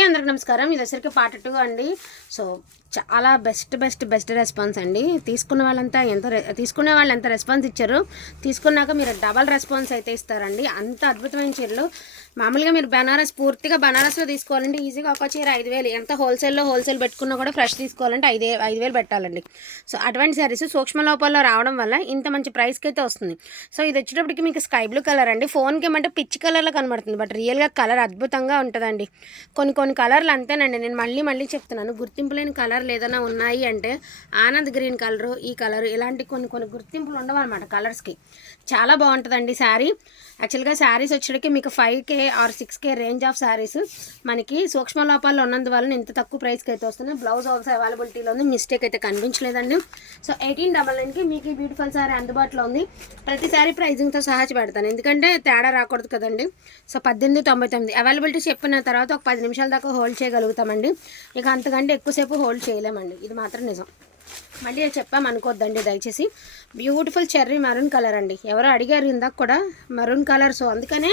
అందరికి నమస్కారం. ఇది వచ్చరికి పార్ట్ టూ అండి. సో చాలా బెస్ట్ బెస్ట్ బెస్ట్ రెస్పాన్స్ అండి. తీసుకున్న వాళ్ళంతా ఎంత రె- తీసుకునే వాళ్ళు ఎంత రెస్పాన్స్ ఇచ్చారు? తీసుకున్నాక మీరు డబల్ రెస్పాన్స్ అయితే ఇస్తారండి. అంత అద్భుతమైన చీరలు. మామూలుగా మీరు బనారస్ పూర్తిగా బనారస్లో తీసుకోవాలంటే ఈజీగా ఒక చీర ఐదు వేలు. ఎంత హోల్సేల్లో హోల్సేల్ పెట్టుకున్నా కూడా ఫ్రెష్ తీసుకోవాలంటే ఐదు ఐదు వేలు పెట్టాలండి. సో అటువంటి శారీస్ సూక్ష్మ లోపాల్లో రావడం వల్ల ఇంత మంచి ప్రైస్కి అయితే వస్తుంది. సో ఇది వచ్చేటప్పటికి మీకు స్కై బ్లూ కలర్ అండి. ఫోన్కి ఏమంటే పిచ్చి కలర్లో కనబడుతుంది. బట్ రియల్గా కలర్ అద్భుతంగా ఉంటుందండి. కొన్ని కొన్ని కలర్లు అంతేనండి. నేను మళ్ళీ మళ్ళీ చెప్తున్నాను. గుర్తింపు లేని కలర్లు ఏదైనా ఉన్నాయి అంటే ఆనంద్ గ్రీన్ కలరు ఈ కలర్ ఇలాంటి కొన్ని కొన్ని గుర్తింపులు ఉండవు అనమాట కలర్స్కి. చాలా బాగుంటుందండి శారీ యాక్చువల్గా శారీస్ వచ్చేటికి మీకు five K or six K range of saris మనకి సూక్ష్మ లోపాల్లో ఉన్నందువలన ఇంత తక్కువ ప్రైస్కి అయితే వస్తుంది బ్లౌజ్ ఆల్సో అవైలబిలిటీలో ఉంది. మిస్టేక్ అయితే కనిపించలేదండి. సో ఎయిటీన్ డబల్ నైన్కి మీకు ఈ బ్యూటిఫుల్ శారీ అందుబాటులో ఉంది. ప్రతి శారీ ప్రైజింగ్తో సహా పెడతాను ఎందుకంటే తేడా రాకూడదు కదండి. సో పద్దెనిమిది తొంభై తొమ్మిది. అవైలబిలిటీ చెప్పిన తర్వాత ఒక పది నిమిషాల దాకా హోల్డ్ చేయగలుగుతామండి. ఇక అంతకంటే ఎక్కువసేపు హోల్డ్ చేయలేమండి. ఇది మాత్రం నిజం. మళ్ళీ చెప్పాం అనుకోద్దండి దయచేసి. బ్యూటిఫుల్ చెర్రీ మరూన్ కలర్ అండి. ఎవరో అడిగారు ఇందాక కూడా మరూన్ కలర్. సో అందుకనే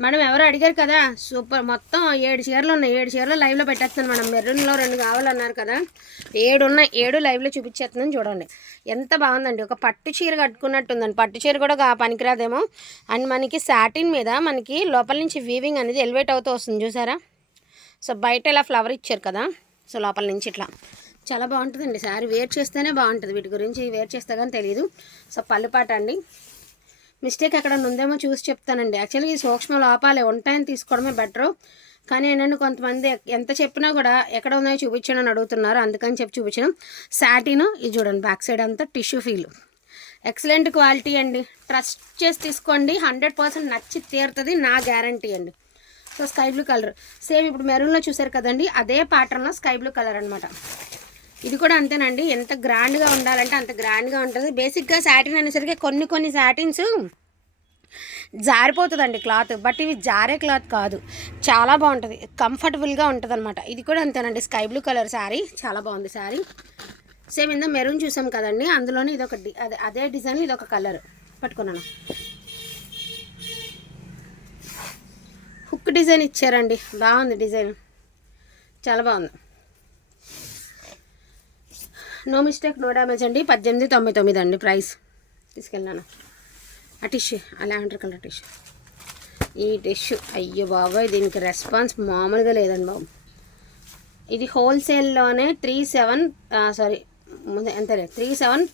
మేడం ఎవరు అడిగారు కదా? సూపర్. మొత్తం ఏడు చీరలు ఉన్నాయి. ఏడు చీరలు లైవ్లో పెట్టేస్తున్నాను మేడం. మెరూన్లో రెండు కావాలన్నారు కదా. ఏడు ఉన్నాయి. ఏడు లైవ్లో చూపించేస్తున్నాను చూడండి. ఎంత బాగుందండి. ఒక పట్టు చీర కట్టుకున్నట్టుందండి. పట్టు చీర కూడా పనికిరాదేమో. అండ్ మనకి సాటిన్ మీద మనకి లోపల నుంచి వీవింగ్ అనేది ఎలివేట్ అవుతూ వస్తుంది. చూసారా? సో బయట ఇలా ఫ్లవర్ ఇచ్చారు కదా. సో లోపల నుంచి ఇట్లా. చాలా బాగుంటుందండి. సారీ వేర్ చేస్తేనే బాగుంటుంది. వీటి గురించి వేర్ చేస్తే కానీ తెలియదు సో పళ్ళుపాట అండి. మిస్టేక్ ఎక్కడ ఉందేమో చూసి చెప్తానండి. యాక్చువల్గా ఈ సూక్ష్మ లోపాలే ఉంటాయని తీసుకోవడమే బెటరు. కానీ ఏంటంటే కొంతమంది ఎంత చెప్పినా కూడా ఎక్కడ ఉన్నాయో చూపించండి అని అడుగుతున్నారు. అందుకని చెప్పి చూపించడం సాటిన్ ఇది చూడండి బ్యాక్ సైడ్ అంతా టిష్యూ ఫీల్. ఎక్సలెంట్ క్వాలిటీ అండి. ట్రస్ట్ చేసి తీసుకోండి. హండ్రెడ్ పర్సెంట్ నచ్చి తీరుతుంది నా గ్యారంటీ అండి. So sky blue colour. Same ఇప్పుడు మెరూన్లో చూసారు కదండి అదే ప్యాటర్న్లో స్కై బ్లూ కలర్ అనమాట ఇది కూడా అంతేనండి. ఎంత గ్రాండ్గా ఉండాలంటే అంత గ్రాండ్గా ఉంటుంది. బేసిక్గా శాటిన్ అనేసరికి కొన్ని కొన్ని శాటిన్స్ జారిపోతుందండి క్లాత్. బట్ ఇవి జారే క్లాత్ కాదు. చాలా బాగుంటుంది. కంఫర్టబుల్గా ఉంటుంది అనమాట ఇది కూడా అంతేనండి. Sky blue colour sari. చాలా బాగుంది శారీ. సేమ్ ఇందా మెరూన్ చూసాం కదండి. అందులోనే ఇది ఒక అదే అదే డిజైన్ ఇది ఒక కలర్. పట్టుకున్నాను. హుక్ డిజైన్ ఇచ్చారండి. బాగుంది డిజైన్. చాలా బాగుంది. నో మిస్టేక్ నో డ్యామేజ్ అండి. పద్దెనిమిది తొంభై తొమ్మిది అండి ప్రైస్ తీసుకెళ్ళాను. ఆ టిష్యూ అలా అంటారు కలర్ టిష్యూ ఈ టిష్యూ అయ్యో బాబాయ్ దీనికి రెస్పాన్స్ మామూలుగా లేదండి బాబు. ఇది హోల్సేల్లోనే త్రీ సెవెన్ సారీ ఎంత లేదు. త్రీ సెవెన్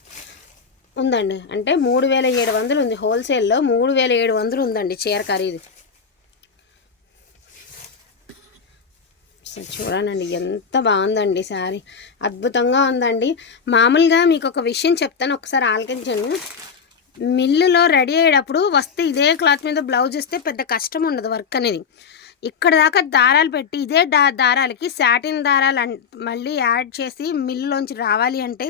ఉందండి. అంటే మూడు వేల ఏడు వందలు ఉంది. హోల్సేల్లో మూడు వేల ఏడు వందలు ఉందండి చీర ఖరీదు. చూడనండి చూడండి ఎంత బాగుందండి శారీ. అద్భుతంగా ఉందండి. మామూలుగా మీకు ఒక విషయం చెప్తాను ఒకసారి ఆలకించండి మిల్లులో రెడీ అయ్యేటప్పుడు వస్తే ఇదే క్లాత్ మీద బ్లౌజ్ ఇస్తే పెద్ద కష్టం ఉండదు వర్క్ అనేది. ఇక్కడ దాకా దారాలు పెట్టి ఇదే దా దారాలకి సాటిన్ దారాలు మళ్ళీ యాడ్ చేసి మిల్లులోంచి రావాలి అంటే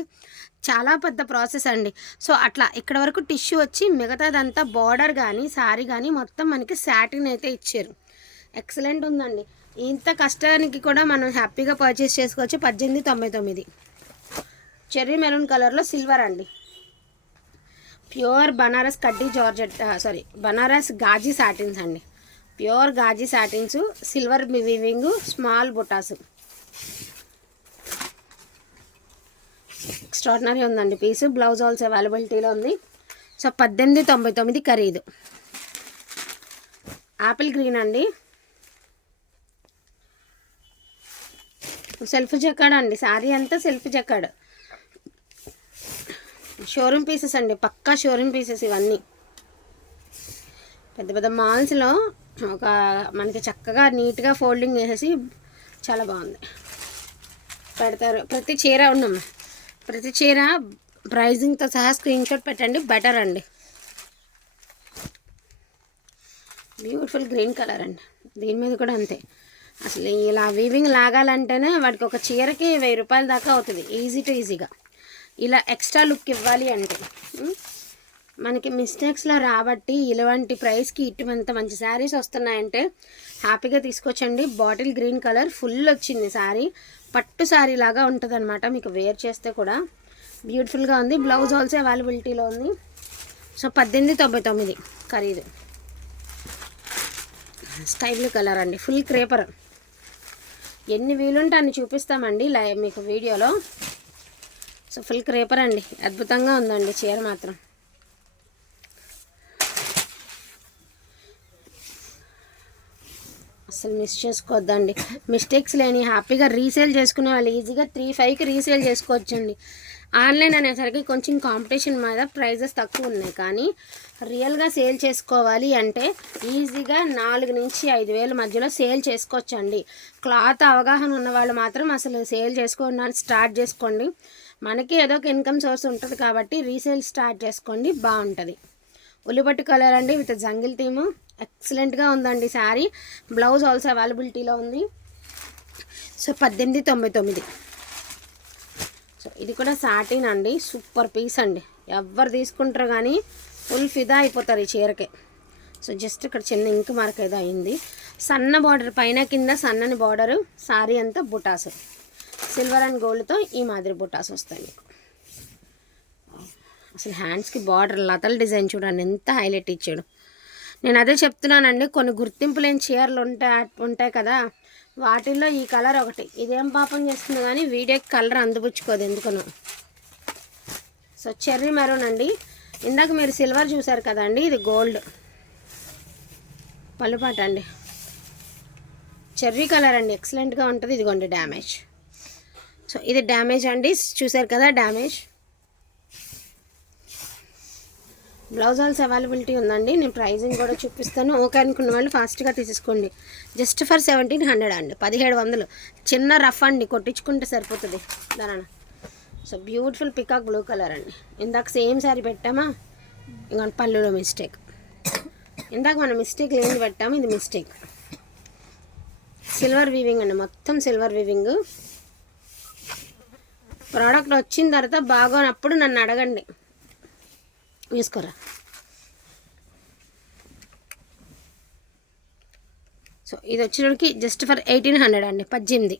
చాలా పెద్ద ప్రాసెస్ అండి. సో అట్లా ఇక్కడ వరకు టిష్యూ వచ్చి మిగతాదంతా బార్డర్ కానీ శారీ కానీ మొత్తం మనకి సాటిన్ అయితే ఇచ్చారు. ఎక్సలెంట్ ఉందండి. ఇంత కష్టానికి కూడా మనం హ్యాపీగా పర్చేస్ చేసుకోవచ్చు. పద్దెనిమిది తొంభై తొమ్మిది. చెర్రీ మెరూన్ కలర్లో సిల్వర్ అండి. ప్యూర్ బనారస్ కడ్డీ జార్జెట్ సారీ బనారస్ గాజీ సాటిన్స్ అండి. Pure gaji satins silver weaving small butas extraordinary ఉందండి పీసు బ్లౌజ్ ఆల్స్ అవైలబిలిటీలో ఉంది. సో పద్దెనిమిది తొంభై తొమ్మిది ఖరీదు. యాపిల్ గ్రీన్ అండి. సెల్ఫ్ జక్కాడు అండి. శారీ అంతా సెల్ఫ్ జక్కాడు షోరూమ్ పీసెస్ అండి. పక్కా షోరూమ్ పీసెస్ ఇవన్నీ. పెద్ద పెద్ద మాల్స్లో ఒక మనకి చక్కగా నీట్గా ఫోల్డింగ్ చేసేసి చాలా బాగుంది. పెడతారు. ప్రతి చీర ఉన్నాం. ప్రతి చీర ప్రైజింగ్తో సహా స్క్రీన్ షాట్ పెట్టండి. బెటర్ అండి. బ్యూటిఫుల్ గ్రీన్ కలర్ అండి. దీని మీద కూడా అంతే. అసలు ఇలా వీవింగ్ లాగాలంటేనే వాడికి ఒక చీరకి వెయ్యి రూపాయల దాకా అవుతుంది. ఈజీ టు ఈజీగా ఇలా ఎక్స్ట్రా లుక్ ఇవ్వాలి అంటే మనకి మిస్టేక్స్లో రాబట్టి ఇలాంటి ప్రైస్కి ఇటువంత మంచి శారీస్ వస్తున్నాయంటే హ్యాపీగా తీసుకొచ్చండి బాటిల్ గ్రీన్ కలర్ ఫుల్ వచ్చింది శారీ పట్టు శారీ లాగా ఉంటుంది అనమాట మీకు వేర్ చేస్తే కూడా. బ్యూటిఫుల్గా ఉంది. బ్లౌజ్ ఆల్సో అవైలబిలిటీలో ఉంది. సో పద్దెనిమిది తొంభై తొమ్మిది ఖరీదు. స్కై బ్లూ కలర్ అండి. ఫుల్ క్రేపర్ ఎన్ని వీలుంటే అన్ని చూపిస్తామండి లై మీకు వీడియోలో. సో ఫుల్ క్రేపర్ అండి. అద్భుతంగా ఉందండి చీర మాత్రం. అసలు మిస్ చేసుకోవద్దండి. మిస్టేక్స్ లేని హ్యాపీగా రీసేల్ చేసుకునే వాళ్ళు ఈజీగా త్రీ ఫైవ్కి రీసేల్ చేసుకోవచ్చండి. ఆన్లైన్ అనేసరికి కొంచెం కాంపిటీషన్ మీద ప్రైజెస్ తక్కువ ఉన్నాయి. కానీ రియల్గా సేల్ చేసుకోవాలి అంటే ఈజీగా నాలుగు నుంచి ఐదు వేల మధ్యలో సేల్ చేసుకోవచ్చండి. క్లాత్ అవగాహన ఉన్న వాళ్ళు మాత్రం అసలు సేల్ చేసుకోవడానికి స్టార్ట్ చేసుకోండి. మనకి ఏదో ఒక ఇన్కమ్ సోర్స్ ఉంటుంది కాబట్టి రీసేల్ స్టార్ట్ చేసుకోండి బాగుంటుంది. ఉల్లిపట్టు కలర్ అండి విత్ జంగిల్ థీము. ఎక్సలెంట్గా ఉందండి శారీ. బ్లౌజ్ ఆల్సో అవైలబిలిటీలో ఉంది. సో పద్దెనిమిది తొంభై తొమ్మిది. సో ఇది కూడా సాటిన్ అండి. సూపర్ పీస్ అండి. ఎవరు తీసుకుంటారు కానీ ఫుల్ ఫిదా అయిపోతారు ఈ చీరకే. సో జస్ట్ ఇక్కడ చిన్న ఇంక్ మార్క్ ఏదో అయింది. సన్న బార్డర్ పైన కింద సన్నని బార్డరు సారీ అంతా బుటాస్. సిల్వర్ అండ్ గోల్డ్తో ఈ మాదిరి బుటాస్ వస్తాయి మీకు. అసలు హ్యాండ్స్కి బార్డర్ లతల డిజైన్ చూడండి ఎంత హైలైట్ ఇచ్చాడు. నేను అదే చెప్తున్నానండి కొన్ని గుర్తింపు లేని చీరలు ఉంటాయి ఉంటాయి కదా. వాటిల్లో ఈ కలర్ ఒకటి. ఇదేం పాపం చేస్తుంది కానీ వీడియోకి కలర్ అందుపుచ్చుకోదు ఎందుకనో. సో చెర్రీ మెరూన్ అండి. ఇందాక మీరు సిల్వర్ చూసారు కదండి ఇది గోల్డ్. పళ్ళుపాట అండి. చెర్రీ కలర్ అండి ఎక్సలెంట్గా ఉంటుంది. ఇదిగోండి డ్యామేజ్. సో ఇది డ్యామేజ్ అండి. చూసారు కదా డ్యామేజ్? బ్లౌజ్ ఆల్స్ అవైలబిలిటీ ఉందండి. నేను ప్రైజింగ్ కూడా చూపిస్తాను. ఓకే అనుకున్న వాళ్ళు ఫాస్ట్గా తీసేసుకోండి. జస్ట్ ఫర్ సెవెంటీన్ హండ్రెడ్ అండి. పదిహేడు వందలు. చిన్న రఫ్ అండి. కొట్టించుకుంటే సరిపోతుంది. దాని. So beautiful peacock blue colour అండి. ఇందాక సేమ్ శారీ పెట్టామా? ఇంకా పళ్ళులో మిస్టేక్ ఇందాక మనం మిస్టేక్ లేని పెట్టాము. ఇది మిస్టేక్ సిల్వర్ వీవింగ్ అండి. మొత్తం సిల్వర్ వీవింగ్ ప్రోడక్ట్ వచ్చిన తర్వాత బాగోనప్పుడు నన్ను అడగండి. వేసుకోరా? సో ఇది వచ్చేటికి జస్ట్ ఫర్ ఎయిటీన్ హండ్రెడ్ అండి పద్దెనిమిది.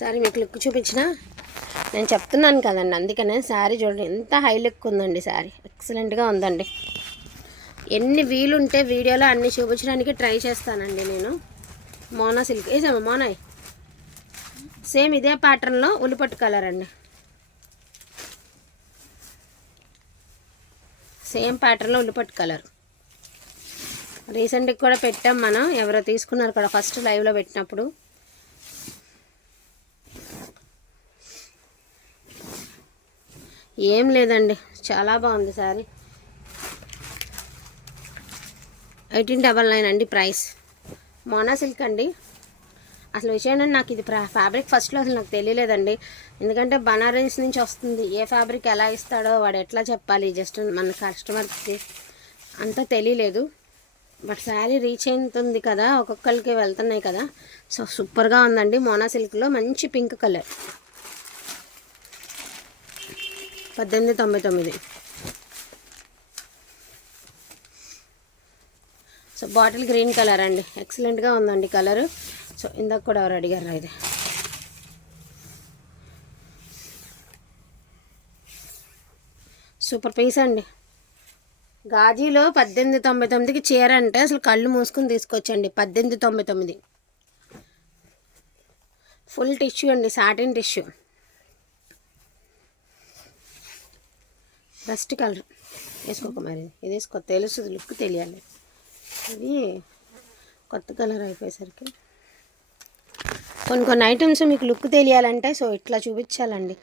సారీ మీకు లుక్ చూపించిన? నేను చెప్తున్నాను కదండి అందుకనే శారీ చూడండి ఎంత హై లుక్ ఉందండి శారీ ఎక్సలెంట్గా ఉందండి. ఎన్ని వీలుంటే వీడియోలో అన్ని చూపించడానికి ట్రై చేస్తానండి నేను. మోనా సిల్క్ వేసామా మోనాయ్ సేమ్ ఇదే ప్యాటర్న్లో ఉల్లిపట్టు కలర్ అండి. సేమ్ ప్యాటర్న్లో ఉల్లిపట్టు కలర్. రీసెంట్గా కూడా పెట్టాం మనం. ఎవరో తీసుకున్నారు కూడా ఫస్ట్ లైవ్లో పెట్టినప్పుడు. ఏం లేదండి. చాలా బాగుంది సారీ. ఎయిటీన్ డబల్ నైన్ అండి ప్రైస్. మోనా సిల్క్ అండి. అసలు విషయం నాకు ఇది ఫ్యాబ్రిక్ ఫస్ట్లో అసలు నాకు తెలియలేదండి. ఎందుకంటే బనారస్ నుంచి వస్తుంది. ఏ ఫ్యాబ్రిక్ ఎలా ఇస్తాడో వాడు ఎట్లా చెప్పాలి? జస్ట్ మన కస్టమర్కి అంతా తెలియలేదు. బట్ శారీ రీచ్ అవుతుంది కదా ఒక్కొక్కరికి వెళ్తున్నాయి కదా. సో సూపర్గా ఉందండి. మోనా సిల్క్లో మంచి పింక్ కలర్ పద్దెనిమిది తొంభై తొమ్మిది. సో బాటిల్ గ్రీన్ కలర్ అండి. ఎక్సలెంట్గా ఉందండి కలరు సో ఇందాక కూడా ఎవరు అడిగారు ఇది సూపర్ పీస్ అండి. గాజీలో పద్దెనిమిది తొంభై తొమ్మిదికి చీర అంటే అసలు కళ్ళు మూసుకుని తీసుకొచ్చండి. పద్దెనిమిది తొంభై తొమ్మిది. ఫుల్ టిష్యూ అండి సాటిన్ టిష్యూ బెస్ట్ కలర్ వేసుకోక మరి. ఇది వేసుకో. తెలుస్తుంది లుక్ తెలియాలి. ఇది కొత్త కలర్ అయిపోయేసరికి. కొన్ని కొన్ని ఐటమ్స్ మీకు లుక్ తెలియాలంటే సో ఇట్లా చూపించాలండి.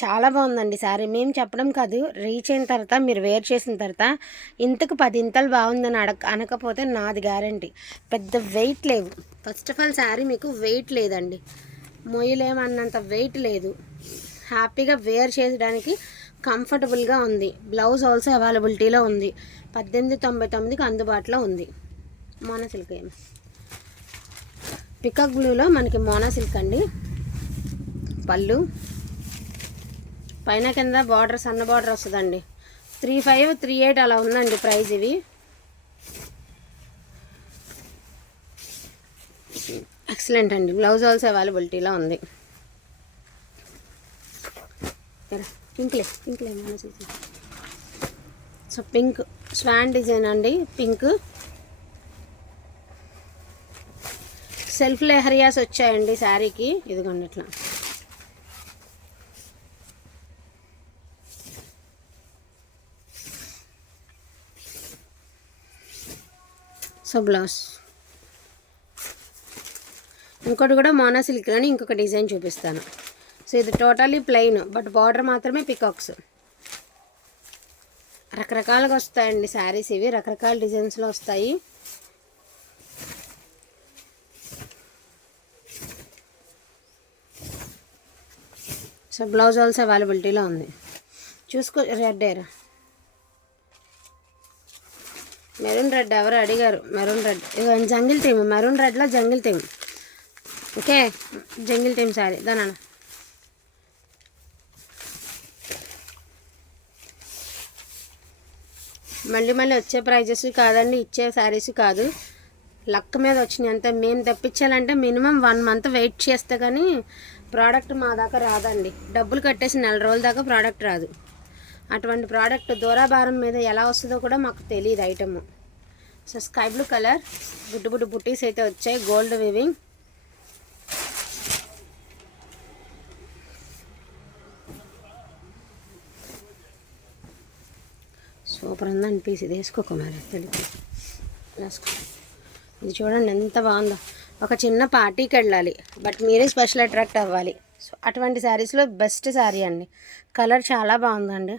చాలా బాగుందండి సారీ మేము చెప్పడం కాదు రీచ్ అయిన తర్వాత మీరు వేర్ చేసిన తర్వాత ఇంతకు పది ఇంతలు బాగుందని అడగ అనకపోతే నాది గ్యారంటీ పెద్ద వెయిట్ లేవు. ఫస్ట్ ఆఫ్ ఆల్ శారీ మీకు వెయిట్ లేదండి. మొయ్యలేమన్నంత వెయిట్ లేదు. హ్యాపీగా వేర్ చేయడానికి కంఫర్టబుల్గా ఉంది. బ్లౌజ్ ఆల్సో అవైలబిలిటీలో ఉంది. పద్దెనిమిది తొంభై తొమ్మిదికి అందుబాటులో ఉంది. మోనా సిల్క్ ఏమి. పికాక్ బ్లూలో మనకి మోనా సిల్క్ అండి. పళ్ళు. పైన కింద బార్డర్ సన్న బార్డర్ వస్తుందండి. త్రీ ఫైవ్ త్రీ ఎయిట్ అలా ఉందండి ప్రైస్ ఇవి. ఎక్సలెంట్ అండి. బ్లౌజ్ ఆల్సో అవైలబిలిటీలో ఉంది. పింక్లే పింక్లే సో పింక్ స్వాన్ డిజైన్ అండి పింక్. సెల్ఫ్ లెహరియాస్ వచ్చాయండి శారీకి. ఇదిగోండి ఇట్లా. So blouse. ఇంకోటి కూడా మోనా సిల్క్లోని ఇంకొక డిజైన్ చూపిస్తాను. సో ఇది టోటలీ ప్లెయిన్ బట్ బార్డర్ మాత్రమే పికాక్స్. రకరకాలుగా వస్తాయండి శారీస్ ఇవి. రకరకాల డిజైన్స్లో వస్తాయి. సో బ్లౌజ్ ఆల్సో అవైలబిలిటీలో ఉంది. చూసుకో రెడ్ ఎయిర్ మెరూన్ రెడ్ ఎవరు అడిగారు? Maroon red. ఇగో jungle theme. Maroon రెడ్లో jungle theme. Okay? Jungle theme sari. దానా మళ్ళీ మళ్ళీ వచ్చే ప్రైజెస్ కాదండి ఇచ్చే శారీస్ కాదు. లక్ మీద వచ్చినాయి. అంతే మేము తెప్పించాలంటే మినిమం వన్ మంత్ వెయిట్ చేస్తే కానీ ప్రోడక్ట్ మా దాకా రాదండి. డబ్బులు కట్టేసి నెల రోజుల దాకా ప్రోడక్ట్ రాదు. అటువంటి ప్రోడక్ట్ దూరాభారం మీద ఎలా వస్తుందో కూడా మాకు తెలియదు item. So sky blue colour బుడ్డు బుడ్డు బుట్టీస్ అయితే వచ్చాయి గోల్డ్ వివింగ్. సూపర్ ఉంది అనిపిసి ఇది వేసుకోక మరి తెలిపి. వేసుకో. ఇది చూడండి ఎంత బాగుందో. ఒక చిన్న పార్టీకి వెళ్ళాలి. బట్ మీరే స్పెషల్ అట్రాక్ట్ అవ్వాలి. సో అటువంటి శారీస్లో బెస్ట్ శారీ అండి. కలర్ చాలా బాగుందండి.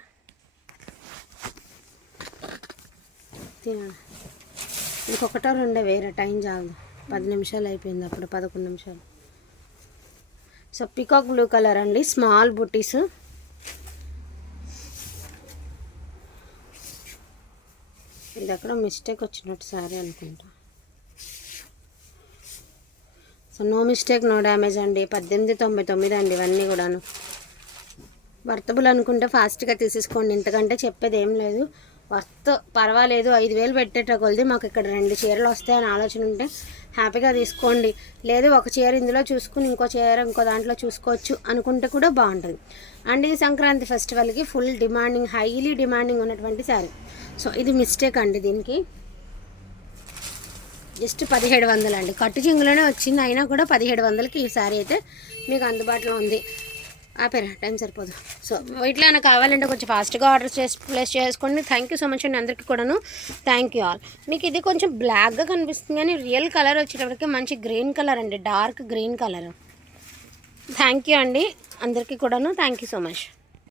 ఇంకొకటో రెండో వేరే టైం చాలు పది నిమిషాలు అయిపోయింది అప్పుడు పదకొండు నిమిషాలు. సో పికాక్ బ్లూ కలర్ అండి. స్మాల్ బుటీస్ ఇది అక్కడ మిస్టేక్ వచ్చినట్టు సారీ అనుకుంటా. So no mistake no damage అండి. పద్దెనిమిది తొంభై తొమ్మిది అండి ఇవన్నీ కూడాను. వర్తబుల్ అనుకుంటే ఫాస్ట్గా తీసేసుకోండి. ఇంతకంటే చెప్పేది ఏం లేదు. వర్త్ పర్వాలేదు. ఐదు వేలు పెట్టేట కొలిది. మాకు ఇక్కడ రెండు చీరలు వస్తాయని ఆలోచన ఉంటే హ్యాపీగా తీసుకోండి. లేదు ఒక చీర ఇందులో చూసుకుని ఇంకో చీర ఇంకో దాంట్లో చూసుకోవచ్చు అనుకుంటే కూడా బాగుంటుంది. అండ్ ఇది సంక్రాంతి ఫెస్టివల్కి ఫుల్ డిమాండింగ్ హైలీ డిమాండింగ్ ఉన్నటువంటి శారీ. సో ఇది మిస్టేక్ అండి దీనికి. జస్ట్ పదిహేడు వందలు అండి. కట్టు చింగులోనే వచ్చింది. అయినా కూడా పదిహేడు వందలకి ఈ శారీ అయితే మీకు అందుబాటులో ఉంది. ఆపేరా టైం సరిపోదు. సో ఇట్లా నాకు కావాలంటే కొంచెం ఫాస్ట్గా ఆర్డర్ చేసి ప్లేస్ చేసుకోండి. థ్యాంక్ యూ సో మచ్ అండి అందరికీ కూడాను. థ్యాంక్ యూ ఆల్ మీకు ఇది కొంచెం బ్లాక్గా కనిపిస్తుంది కానీ రియల్ కలర్ వచ్చేటప్పటికి మంచి గ్రీన్ కలర్ అండి. Dark green colour thank you అండి. అందరికీ కూడాను. Thank you so much